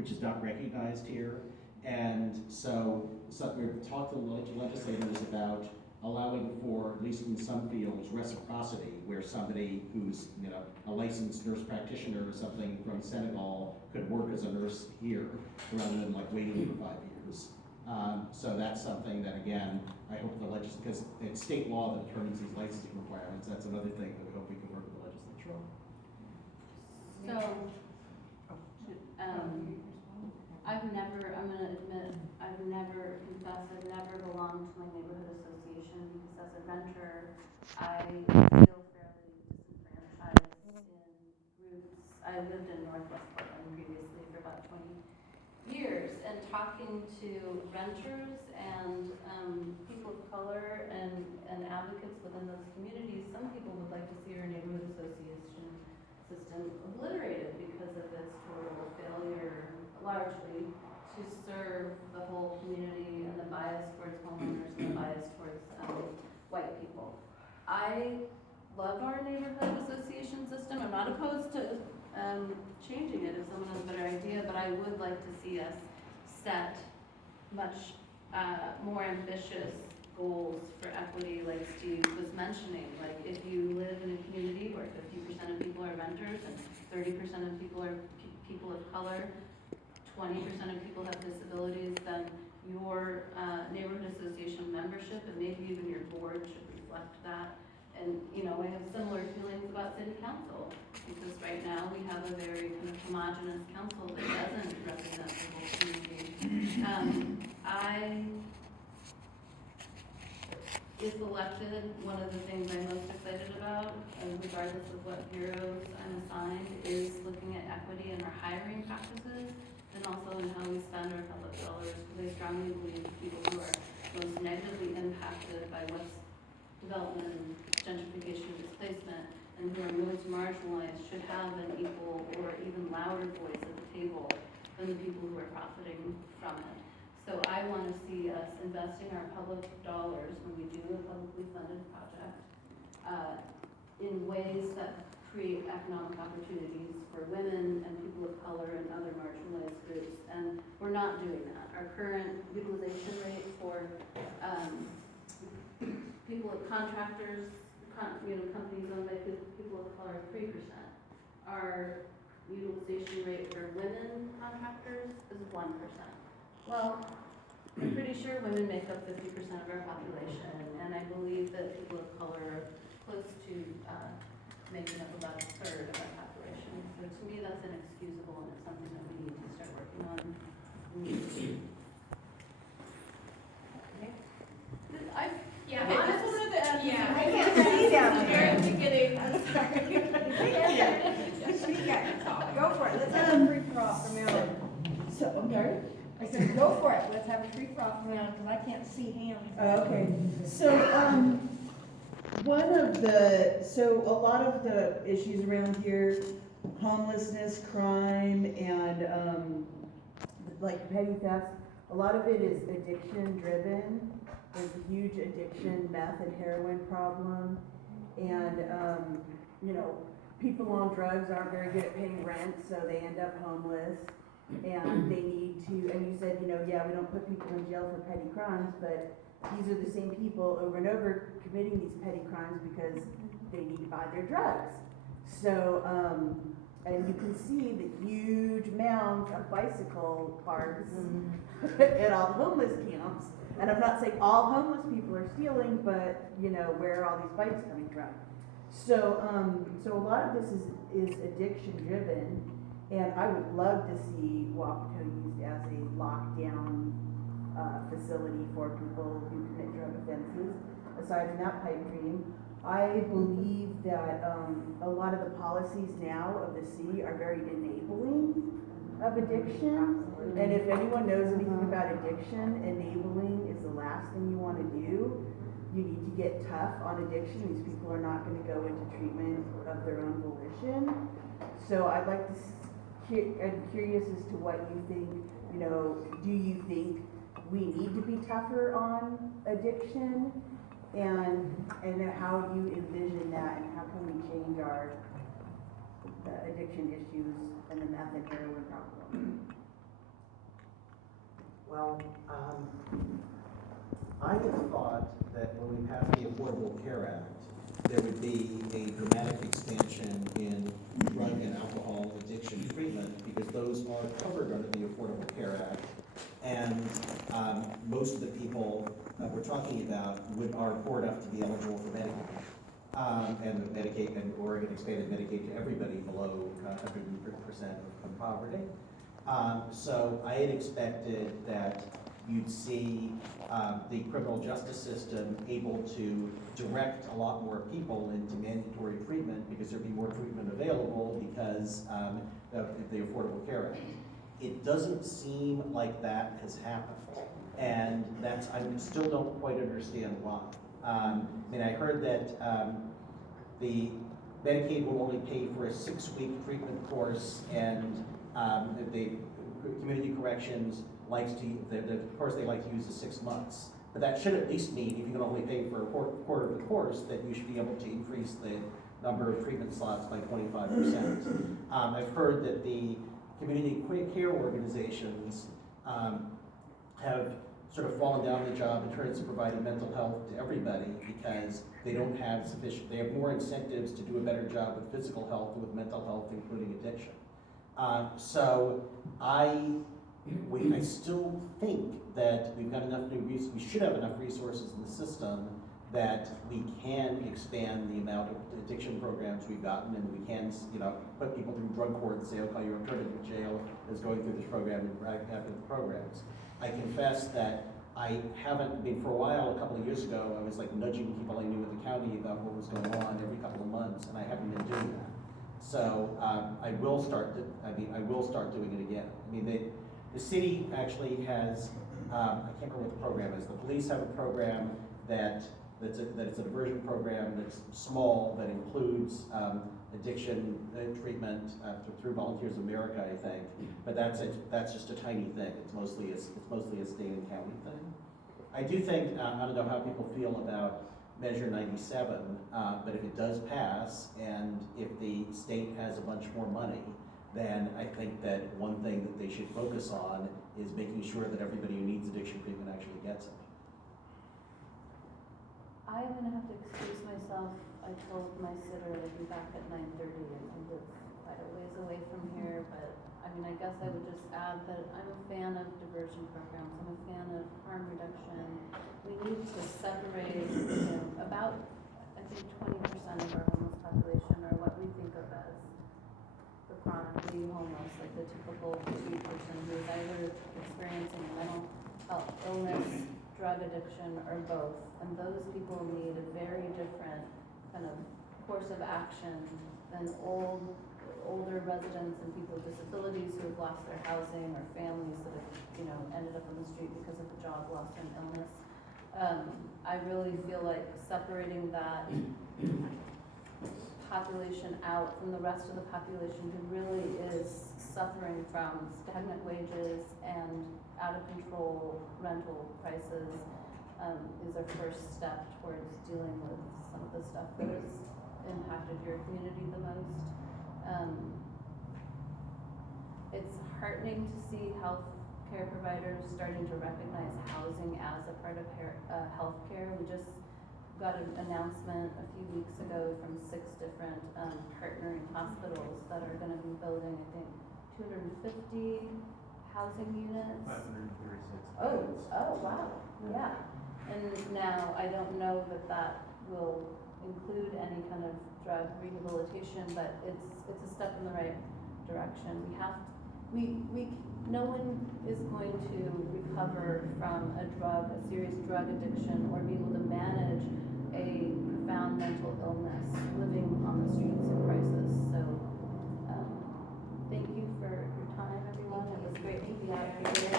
which is not recognized here. And so we've talked to legislators about allowing for, at least in some fields, reciprocity, where somebody who's, a licensed nurse practitioner or something from Senegal could work as a nurse here, rather than like waiting for 5 years. So that's something that, again, I hope the legislature, because it's state law that determines these licensing requirements, that's another thing that we hope we can work with the legislature on. I'm gonna admit, I've never belonged to my neighborhood association, because as a renter, I feel fairly disenfranchised in groups. I lived in Northwest Portland previously for about 20 years, and talking to renters and people of color and advocates within those communities, some people would like to see our neighborhood association system obliterated because of its total failure, largely, to serve the whole community, and the bias towards homeowners and the bias towards white people. I love our neighborhood association system. I'm not opposed to changing it if someone has a better idea, but I would like to see us set much more ambitious goals for equity, like Steve was mentioning. Like, if you live in a community where 50% of people are renters and 30% of people are people of color, 20% of people have disabilities, then your neighborhood association membership and maybe even your board should reflect that. And I have similar feelings about city council, because right now we have a very kind of homogenous council that doesn't represent the whole community. If elected, one of the things I'm most excited about, regardless of what bureaus I'm assigned, is looking at equity in our hiring practices, and also in how we spend our public dollars, because I strongly believe people who are most negatively impacted by what's development and gentrification and displacement, and who are most marginalized, should have an equal or even louder voice at the table than the people who are profiting from it. So I want to see us investing our public dollars when we do a publicly funded project in ways that create economic opportunities for women and people of color and other marginalized groups. And we're not doing that. Our current utilization rate for people of contractors, companies owned by people of color, 3%. Our utilization rate for women contractors is 1%. Well, I'm pretty sure women make up 50% of our population, and I believe that people of color are close to making up about 1/3 of our population. So to me, that's inexcusable, and it's something that we need to start working on. Yeah, Okay, I this is wanted to add. Yeah. I can't see down Very there. beginning. I'm sorry. Go for it, let's have a free for all from now on. So, I'm sorry? I said, go for it, let's have a free for all from now on, because I can't see hands. Okay, so, a lot of the issues around here, homelessness, crime, and, like petty thefts, a lot of it is addiction driven. There's a huge addiction, meth and heroin problem, and, people on drugs aren't very good at paying rent, so they end up homeless. And they need to, and you said, yeah, we don't put people in jail for petty crimes, but these are the same people over and over committing these petty crimes because they need to buy their drugs. So, and you can see the huge mounds of bicycle parts at all the homeless camps. And I'm not saying all homeless people are stealing, but where are all these bikes coming from? So, so a lot of this is addiction driven. And I would love to see Wapato used as a lockdown facility for people who commit drug offenses. Aside from that pipe dream, I believe that a lot of the policies now of the city are very enabling of addiction. And if anyone knows anything about addiction, enabling is the last thing you want to do. You need to get tough on addiction. These people are not going to go into treatment of their own volition. So I'd like to I'm curious as to what you think, do you think we need to be tougher on addiction? And how you envision that, and how can we change our addiction issues and the meth and heroin problem? Well, I had thought that when we passed the Affordable Care Act, there would be a dramatic expansion in drug and alcohol addiction treatment, because those are covered under the Affordable Care Act. And most of the people that we're talking about are poor enough to be eligible for Medicaid. And the Medicaid, and Oregon expanded Medicaid to everybody below 100% of poverty. So I had expected that you'd see the criminal justice system able to direct a lot more people into mandatory treatment, because there'd be more treatment available because of the Affordable Care Act. It doesn't seem like that has happened, and I still don't quite understand why. I mean, I heard that the Medicaid will only pay for a 6-week treatment course, and the community corrections likes to, of course, they like to use the 6 months. But that should at least mean, if you can only pay for a quarter of the course, that you should be able to increase the number of treatment slots by 25%. I've heard that the community care organizations have sort of fallen down the job in terms of providing mental health to everybody, because they don't have they have more incentives to do a better job with physical health than with mental health, including addiction. So I still think that we've got enough we should have enough resources in the system that we can expand the amount of addiction programs we've gotten, and we can, put people through drug court and say, okay, your alternative to jail is going through this program and having the programs. I confess that I haven't been, for a while, a couple of years ago, I was like nudging people I knew in the county about what was going on every couple of months, and I haven't been doing that. So I will start doing it again. I mean, the city actually has, I can't remember what the program is. The police have a program that it's a diversion program that's small, that includes addiction treatment through Volunteers of America, I think. But that's just a tiny thing. It's mostly a state and county thing. I do think, I don't know how people feel about Measure 97, but if it does pass, and if the state has a bunch more money, then I think that one thing that they should focus on is making sure that everybody who needs addiction treatment actually gets it. I'm gonna have to excuse myself. I told my sitter I'd be back at 9:30, and I live quite a ways away from here, but I mean, I guess I would just add that I'm a fan of diversion programs. I'm a fan of harm reduction. We need to separate, about, I think 20% of our homeless population are what we think of as the chronically homeless, like the typical petite person who is either experiencing mental health illness, drug addiction, or both. And those people need a very different kind of course of action than older residents and people with disabilities who have lost their housing, or families that have, ended up on the street because of a job loss and illness. I really feel like separating that population out from the rest of the population who really is suffering from stagnant wages and out of control rental prices is our first step towards dealing with some of the stuff that has impacted your community the most. It's heartening to see healthcare providers starting to recognize housing as a part of healthcare. We just got an announcement a few weeks ago from 6 different partnering hospitals that are going to be building, I think, 250 housing units. 536. Oh, wow, yeah. And now, I don't know that will include any kind of drug rehabilitation, but it's a step in the right direction. No one is going to recover from a serious drug addiction, or be able to manage a profound mental illness living on the streets in crisis. So, thank you for your time, everyone. It was great to be out here.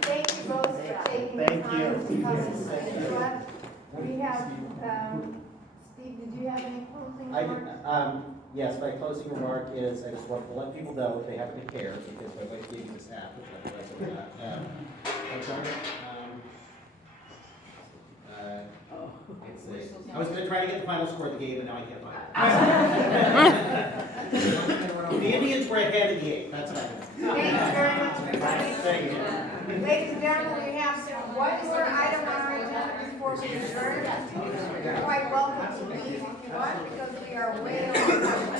Thank you both for taking the Thank time you. to come and Thank say you. what. We have, Steve, did you have any closing remarks? Yes, my closing remark is I just want to let people know if they happen to care, because my wife gave me this app, which otherwise I would not have. I'm sorry. I was going to try to get the final score of the game, and now I can't find it. The Indians were ahead very much for coming. Thank you. Ladies and gentlemen, we have one more item on our agenda before we adjourn. You're quite welcome to leave if you want, because we are way over.